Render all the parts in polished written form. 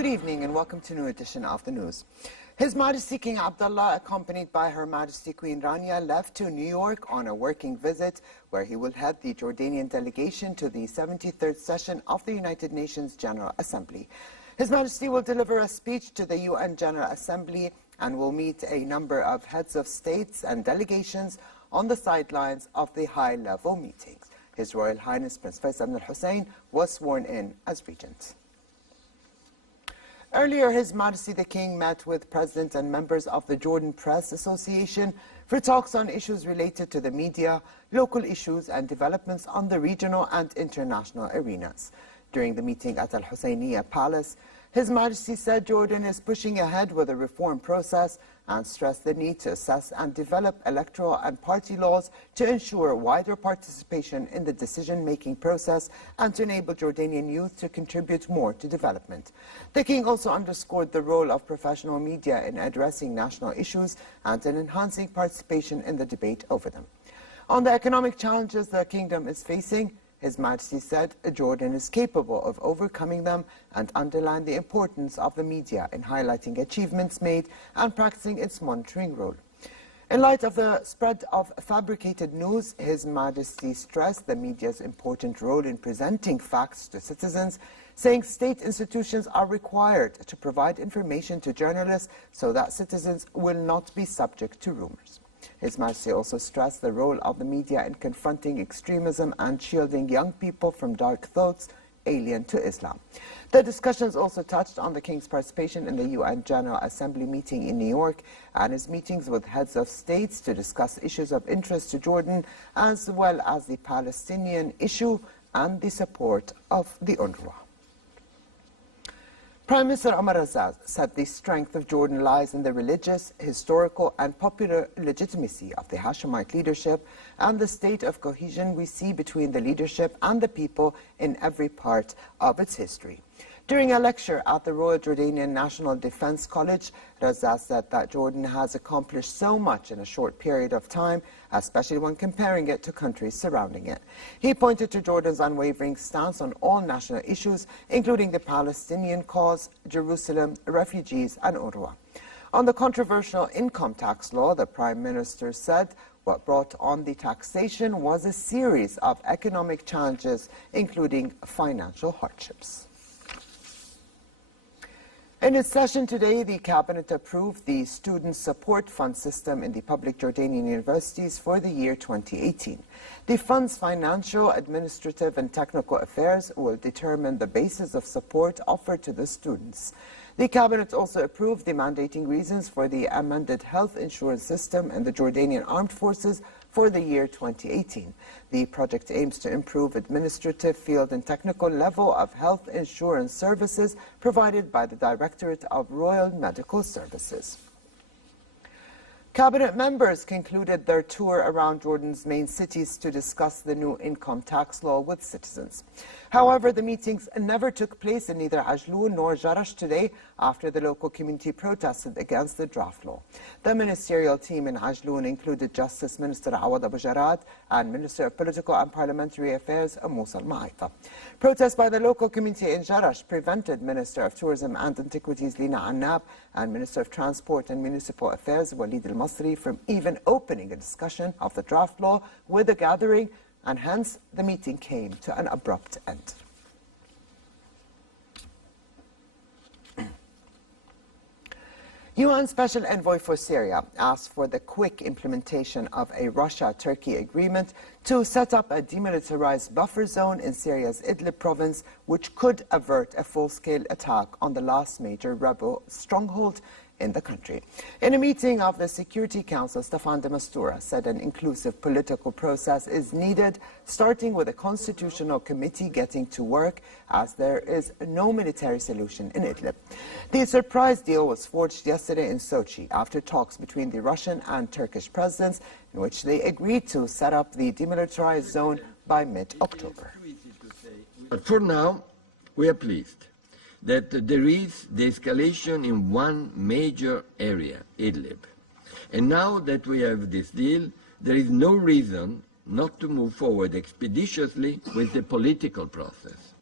Good evening and welcome to a new edition of the news. His Majesty King Abdullah, accompanied by Her Majesty Queen Rania, left to New York on a working visit where he will head the Jordanian delegation to the 73rd session of the United Nations General Assembly. His Majesty will deliver a speech to the UN General Assembly and will meet a number of heads of states and delegations on the sidelines of the high-level meetings. His Royal Highness Prince Faisal bin Hussein was sworn in as regent. Earlier, His Majesty the King met with President and members of the Jordan Press Association for talks on issues related to the media, local issues and developments on the regional and international arenas. During the meeting at Al Husseiniya Palace, His Majesty said Jordan is pushing ahead with the reform process and stressed the need to assess and develop electoral and party laws to ensure wider participation in the decision-making process and to enable Jordanian youth to contribute more to development. The King also underscored the role of professional media in addressing national issues and in enhancing participation in the debate over them. On the economic challenges the Kingdom is facing, His Majesty said Jordan is capable of overcoming them and underlined the importance of the media in highlighting achievements made and practicing its monitoring role. In light of the spread of fabricated news, His Majesty stressed the media's important role in presenting facts to citizens, saying state institutions are required to provide information to journalists so that citizens will not be subject to rumors. His Majesty also stressed the role of the media in confronting extremism and shielding young people from dark thoughts alien to Islam. The discussions also touched on the King's participation in the UN General Assembly meeting in New York and his meetings with heads of states to discuss issues of interest to Jordan, as well as the Palestinian issue and the support of the UNRWA. Prime Minister Omar Razaz said the strength of Jordan lies in the religious, historical and popular legitimacy of the Hashemite leadership and the state of cohesion we see between the leadership and the people in every part of its history. During a lecture at the Royal Jordanian National Defense College, Razaz said that Jordan has accomplished so much in a short period of time, especially when comparing it to countries surrounding it. He pointed to Jordan's unwavering stance on all national issues, including the Palestinian cause, Jerusalem, refugees, and UNRWA. On the controversial income tax law, the Prime Minister said what brought on the taxation was a series of economic challenges, including financial hardships. In its session today, the Cabinet approved the Student Support Fund system in the public Jordanian universities for the year 2018. The fund's financial, administrative and technical affairs will determine the basis of support offered to the students. The Cabinet also approved the mandating reasons for the amended health insurance system in the Jordanian Armed Forces for the year 2018. The project aims to improve administrative, field and technical level of health insurance services provided by the Directorate of Royal Medical Services. Cabinet members concluded their tour around Jordan's main cities to discuss the new income tax law with citizens. However, the meetings never took place in neither Ajloun nor Jarash today after the local community protested against the draft law. The ministerial team in Ajloun included Justice Minister Awad Abu Jarad and Minister of Political and Parliamentary Affairs Musa Al-Ma'aita. Protests by the local community in Jarash prevented Minister of Tourism and Antiquities Lina Annab and Minister of Transport and Municipal Affairs Walid Al-Masri from even opening a discussion of the draft law with the gathering, and hence the meeting came to an abrupt end. UN Special Envoy for Syria asked for the quick implementation of a Russia-Turkey agreement to set up a demilitarized buffer zone in Syria's Idlib province, which could avert a full-scale attack on the last major rebel stronghold in the country. In a meeting of the Security Council, Staffan de Mistura said an inclusive political process is needed, starting with a constitutional committee getting to work, as there is no military solution in Idlib. The surprise deal was forged yesterday in Sochi after talks between the Russian and Turkish presidents, in which they agreed to set up the demilitarized zone by mid-October. But for now, we are pleased that there is the escalation in one major area, Idlib. And now that we have this deal, there is no reason not to move forward expeditiously with the political process.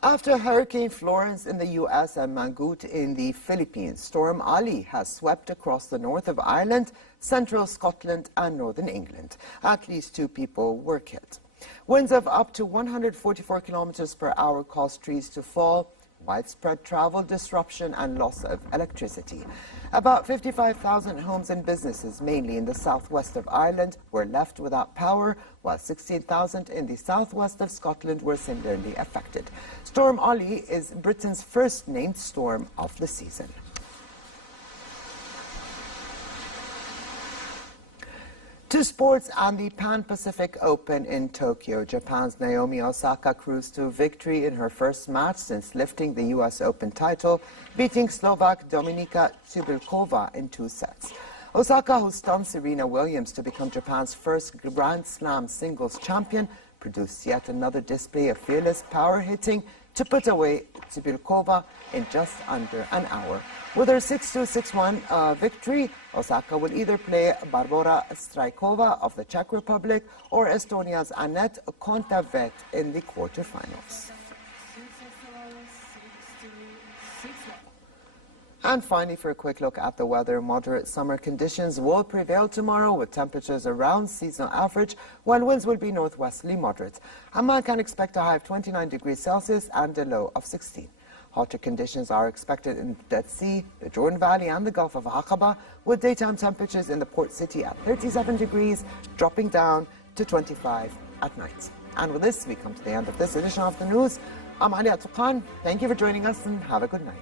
After Hurricane Florence in the U.S. and Mangut in the Philippines, Storm Ali has swept across the north of Ireland, central Scotland and northern England. At least 2 people were killed. Winds of up to 144 kilometers per hour caused trees to fall, widespread travel disruption and loss of electricity. About 55,000 homes and businesses, mainly in the southwest of Ireland, were left without power, while 16,000 in the southwest of Scotland were similarly affected. Storm Ali is Britain's first named storm of the season. To sports and the Pan-Pacific Open in Tokyo. Japan's Naomi Osaka cruised to victory in her first match since lifting the U.S. Open title, beating Slovak Dominika Cibulkova in 2 sets. Osaka, who stunned Serena Williams to become Japan's first Grand Slam singles champion, produced yet another display of fearless power hitting to put away Cibulkova in just under an hour. With her 6-2, 6-1 victory, Osaka will either play Barbora Strykova of the Czech Republic or Estonia's Anett Kontaveit in the quarterfinals. And finally, for a quick look at the weather, moderate summer conditions will prevail tomorrow with temperatures around seasonal average, while winds will be northwesterly moderate. Amman can expect a high of 29 degrees Celsius and a low of 16. Hotter conditions are expected in the Dead Sea, the Jordan Valley and the Gulf of Aqaba, with daytime temperatures in the port city at 37 degrees, dropping down to 25 at night. And with this, we come to the end of this edition of the news. I'm Ali Atuqan. Thank you for joining us and have a good night.